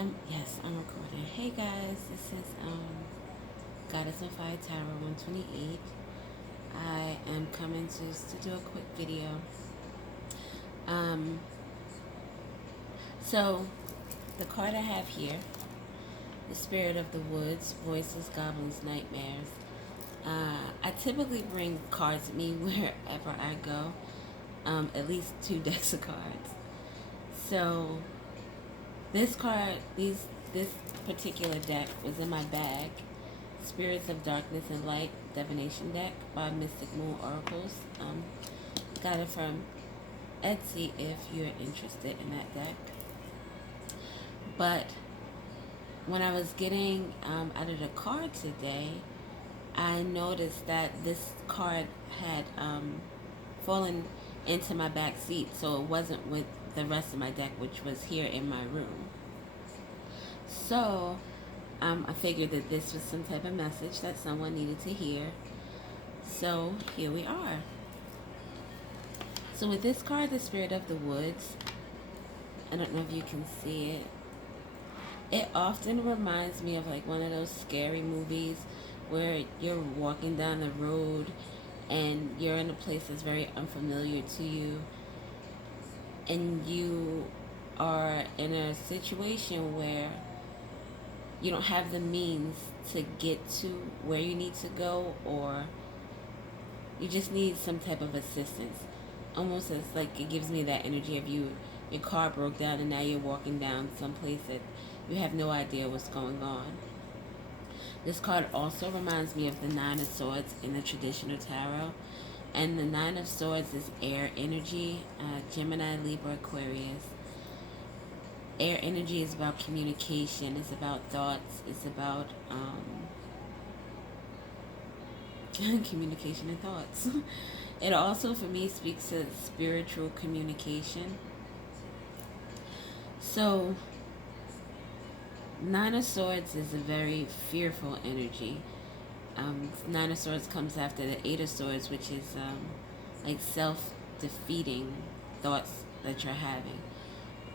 Yes, I'm recording. Hey guys, this is Goddess of Fire Tarot 128. I am coming to do a quick video. Um, so the card I have here, the Spirit of the Woods, Voices, Goblins, Nightmares. I typically bring cards with me wherever I go. At least 2 decks of cards. So this particular deck was in my bag. Spirits of Darkness and Light Divination Deck by Mystic Moon Oracles. Got it from Etsy if you're interested in that deck. But when I was getting out of the card today, I noticed that this card had fallen into my back seat, so it wasn't with the rest of my deck, which was here in my room. So I figured that this was some type of message that someone needed to hear. So here we are. So with this card, the Spirit of the Woods, I don't know if you can see it. It often reminds me of like one of those scary movies where you're walking down the road and you're in a place that's very unfamiliar to you, and you are in a situation where you don't have the means to get to where you need to go, or you just need some type of assistance. Almost as like it gives me that energy of your car broke down and now you're walking down someplace that you have no idea what's going on. This card also reminds me of the Nine of Swords in the traditional tarot. And the Nine of Swords is air energy, Gemini, Libra, Aquarius. Air energy is about communication, it's about thoughts, it's about communication and thoughts. It also, for me, speaks to spiritual communication. So, Nine of Swords is a very fearful energy. Nine of Swords comes after the Eight of Swords, which is like self-defeating thoughts that you're having.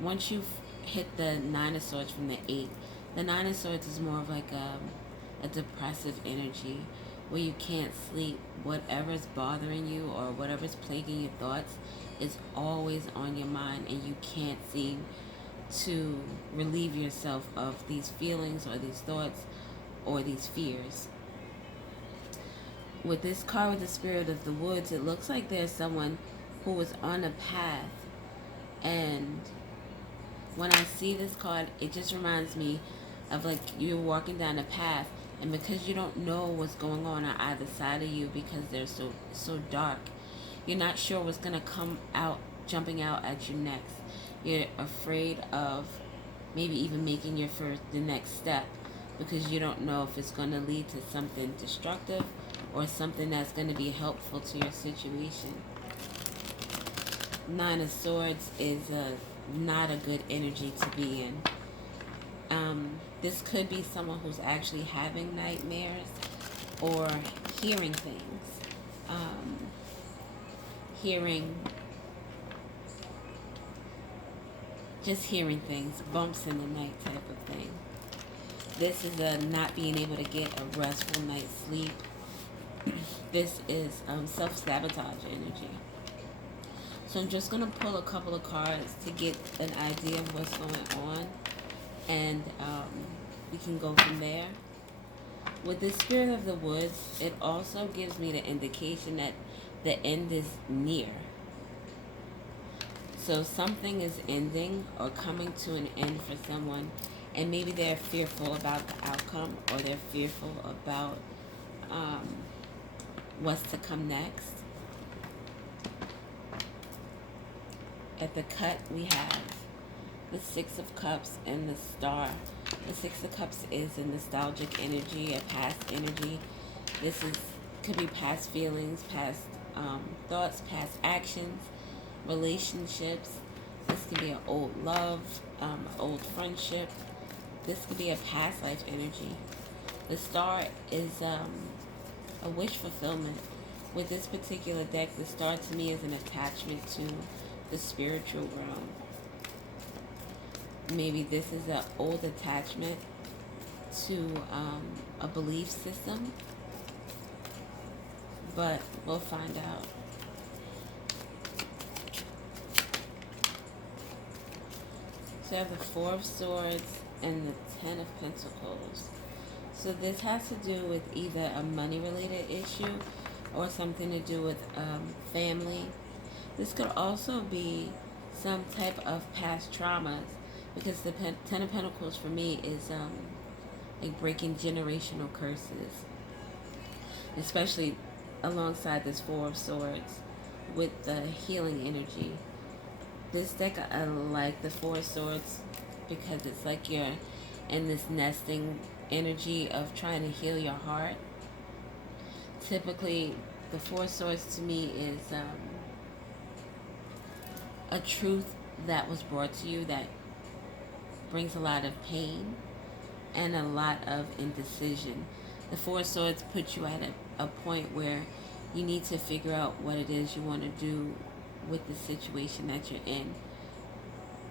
Once you've hit the Nine of Swords from the Eight, the Nine of Swords is more of like a depressive energy where you can't sleep. Whatever's bothering you or whatever's plaguing your thoughts is always on your mind, and you can't seem to relieve yourself of these feelings or these thoughts or these fears. With this card with the Spirit of the Woods, it looks like there's someone who was on a path, and when I see this card, it just reminds me of like you're walking down a path, and because you don't know what's going on either side of you because they're so dark, you're not sure what's gonna come out, jumping out at you next. You're afraid of maybe even making the next step because you don't know if it's gonna lead to something destructive or something that's gonna be helpful to your situation. Nine of Swords is not a good energy to be in. This could be someone who's actually having nightmares or hearing things. Hearing things, bumps in the night type of thing. This is a not being able to get a restful night's sleep. This is self-sabotage energy. So I'm just going to pull a couple of cards to get an idea of what's going on, and we can go from there. With the Spirit of the Woods, it also gives me the indication that the end is near. So something is ending or coming to an end for someone, and maybe they're fearful about the outcome, or they're fearful about what's to come next. At the cut, we have the Six of Cups and the Star. The Six of Cups is a nostalgic energy, a past energy. Could be past feelings, past thoughts, past actions, relationships. This could be an old love, old friendship. This could be a past life energy. The Star is a wish fulfillment. With this particular deck, the Star to me is an attachment to the spiritual realm. maybe this is an old attachment to a belief system, but we'll find out. So I have the Four of Swords and the Ten of Pentacles. So this has to do with either a money-related issue or something to do with family. This could also be some type of past traumas, because the Ten of Pentacles for me is like breaking generational curses, especially alongside this Four of Swords with the healing energy. This deck, I like the Four of Swords because it's like you're in this nesting energy of trying to heal your heart. Typically, the Four of Swords to me is a truth that was brought to you that brings a lot of pain and a lot of indecision. The Four of Swords puts you at a point where you need to figure out what it is you want to do with the situation that you're in.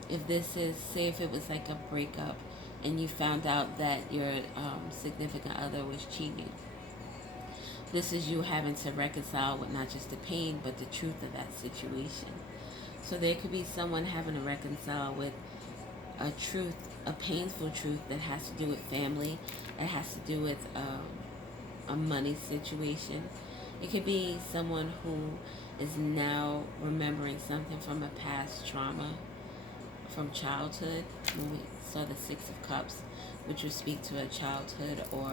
If this is, say if it was like a breakup and you found out that your significant other was cheating, this is you having to reconcile with not just the pain but the truth of that situation. So there could be someone having to reconcile with a truth, a painful truth that has to do with family, that has to do with a money situation. It could be someone who is now remembering something from a past trauma from childhood. When we saw the Six of Cups, which would speak to a childhood or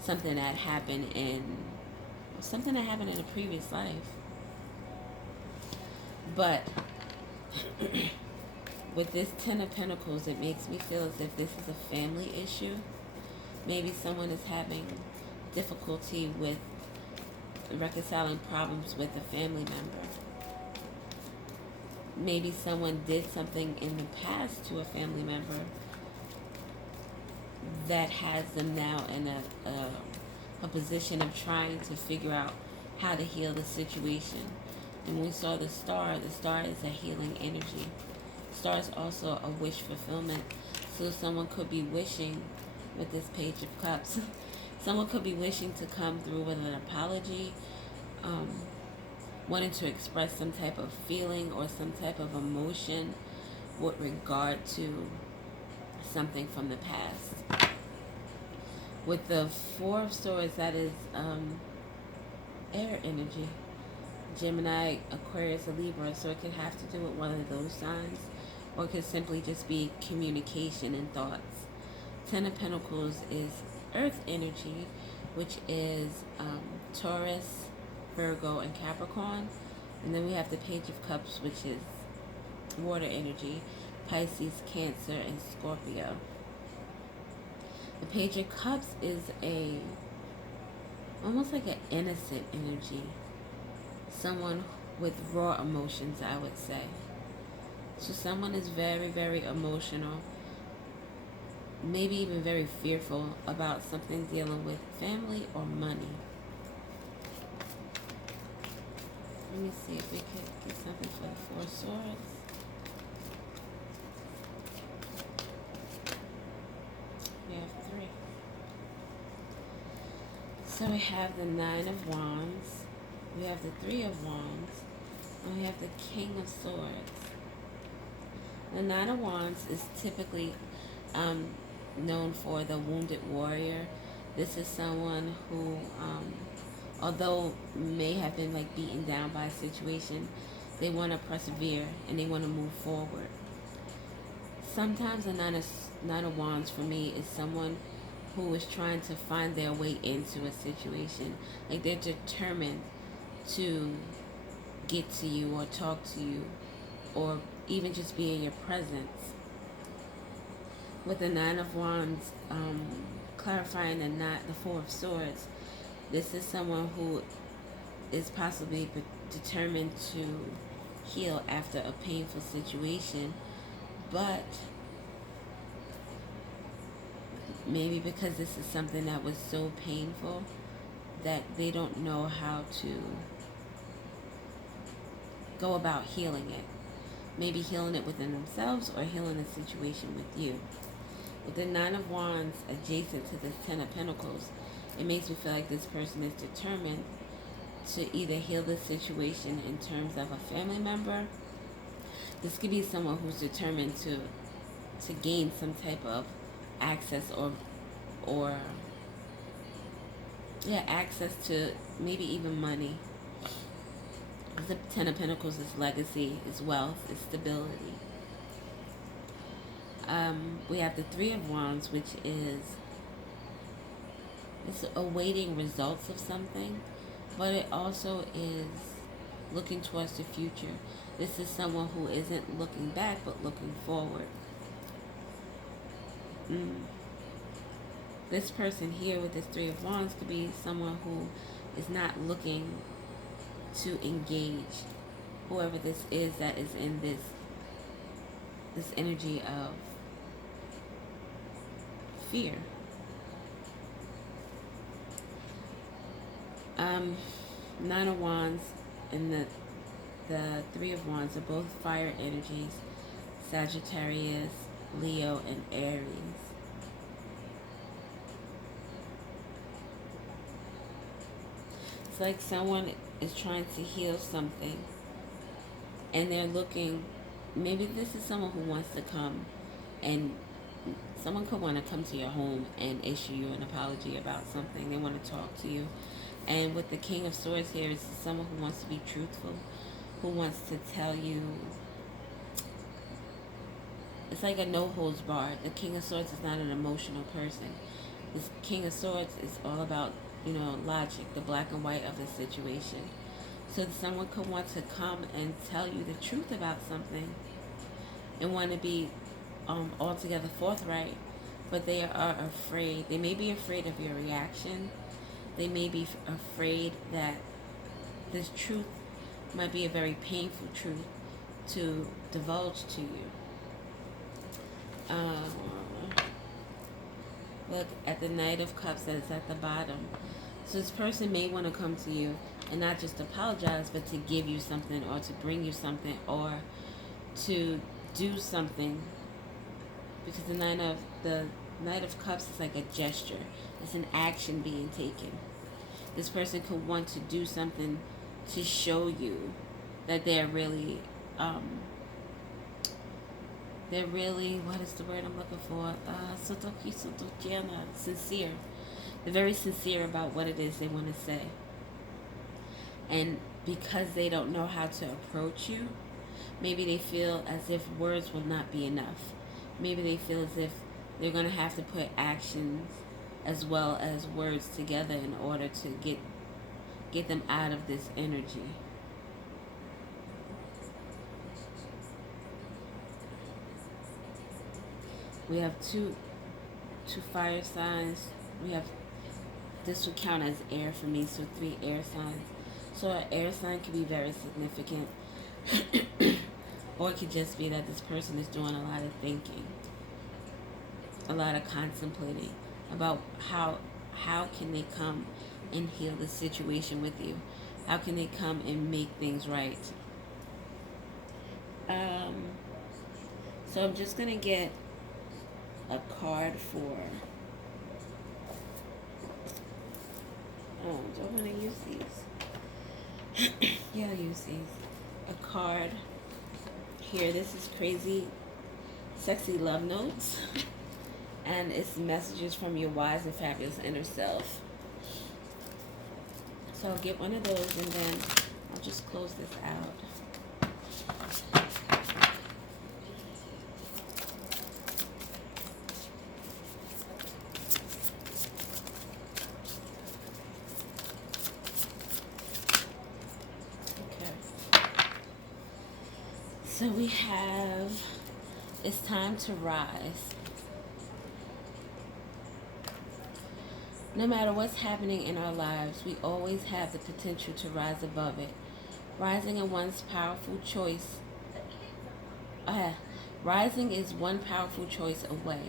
something that happened in a previous life. But with this Ten of Pentacles, it makes me feel as if this is a family issue. Maybe someone is having difficulty with reconciling problems with a family member. Maybe someone did something in the past to a family member that has them now in a position of trying to figure out how to heal the situation. And when we saw the star is a healing energy. The star is also a wish fulfillment. So someone could be wishing, with this Page of Cups, someone could be wishing to come through with an apology, wanting to express some type of feeling or some type of emotion with regard to something from the past. With the Four of Swords, that is air energy. Gemini, Aquarius, or Libra, so it could have to do with one of those signs, or it could simply just be communication and thoughts. Ten of Pentacles is earth energy, which is Taurus, Virgo, and Capricorn. And then we have the Page of Cups, which is water energy, Pisces, Cancer, and Scorpio. The Page of Cups is almost like an innocent energy. Someone with raw emotions, I would say. So someone is very, very emotional, maybe even very fearful about something dealing with family or money. Let me see if we could get something for the Four Swords. We have three. So we have the Nine of Wands, we have the Three of Wands, and we have the King of Swords. The Nine of Wands is typically known for the wounded warrior. This is someone who, although may have been like beaten down by a situation, they want to persevere and they want to move forward. Sometimes the Nine of Wands for me is someone who is trying to find their way into a situation. Like they're determined to get to you or talk to you or even just be in your presence. With the Nine of Wands clarifying the Four of Swords, this is someone who is possibly determined to heal after a painful situation, but maybe because this is something that was so painful that they don't know how to go about healing it. maybe healing it within themselves or healing a situation with you. With the Nine of Wands adjacent to this Ten of Pentacles, it makes me feel like this person is determined to either heal the situation in terms of a family member. This could be someone who's determined to gain some type of access or yeah, access to maybe even money. The Ten of Pentacles is legacy, is wealth, is stability. We have the Three of Wands, which is it's awaiting results of something, but it also is looking towards the future. This is someone who isn't looking back but looking forward. This person here with this Three of Wands could be someone who is not looking to engage whoever this is that is in this energy of fear. Nine of Wands and the Three of Wands are both fire energies, Sagittarius, Leo, and Aries. It's like someone is trying to heal something and they're looking, maybe this is someone who wants to come, and someone could want to come to your home and issue you an apology about something. They want to talk to you. And with the King of Swords here, is someone who wants to be truthful, who wants to tell you. It's like a no holds barred. The King of Swords is not an emotional person. This King of Swords is all about, logic, the black and white of the situation. So someone could want to come and tell you the truth about something and want to be altogether forthright, but they are afraid. They may be afraid of your reaction. They may be afraid that this truth might be a very painful truth to divulge to you. Look at the Knight of Cups that is at the bottom. So this person may want to come to you and not just apologize, but to give you something or to bring you something or to do something. Because the Knight of Cups is like a gesture. It's an action being taken. This person could want to do something to show you that they're really, what is the word I'm looking for? Sincere. They're very sincere about what it is they want to say. And because they don't know how to approach you, maybe they feel as if words will not be enough. Maybe they feel as if they're going to have to put actions as well as words together in order to get them out of this energy. We have two fire signs. This would count as air for me, so 3 air signs. So an air sign can be very significant. Or it could just be that this person is doing a lot of thinking, a lot of contemplating about how can they come and heal the situation with you. How can they come and make things right? So I'm just going to get a card for... do I want to use these? Yeah, I'll use these. A card here. This is Crazy Sexy Love Notes. And it's messages from your wise and fabulous inner self. So I'll get one of those and then I'll just close this out. So we have, it's time to rise. No matter what's happening in our lives, we always have the potential to rise above it. Rising is one's powerful choice. Rising is one powerful choice away.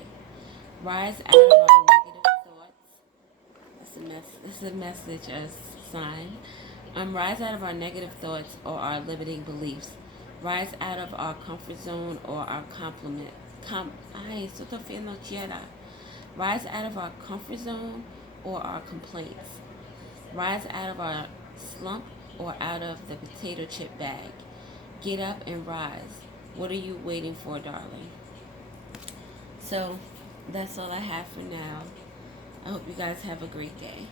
Rise out of our negative thoughts. This is a message, a sign. Rise out of our negative thoughts or our limiting beliefs. Rise out of our comfort zone or our compliment. Ay, so to feel no quiera. Rise out of our comfort zone or our complaints. Rise out of our slump or out of the potato chip bag. Get up and rise. What are you waiting for, darling? So that's all I have for now. I hope you guys have a great day.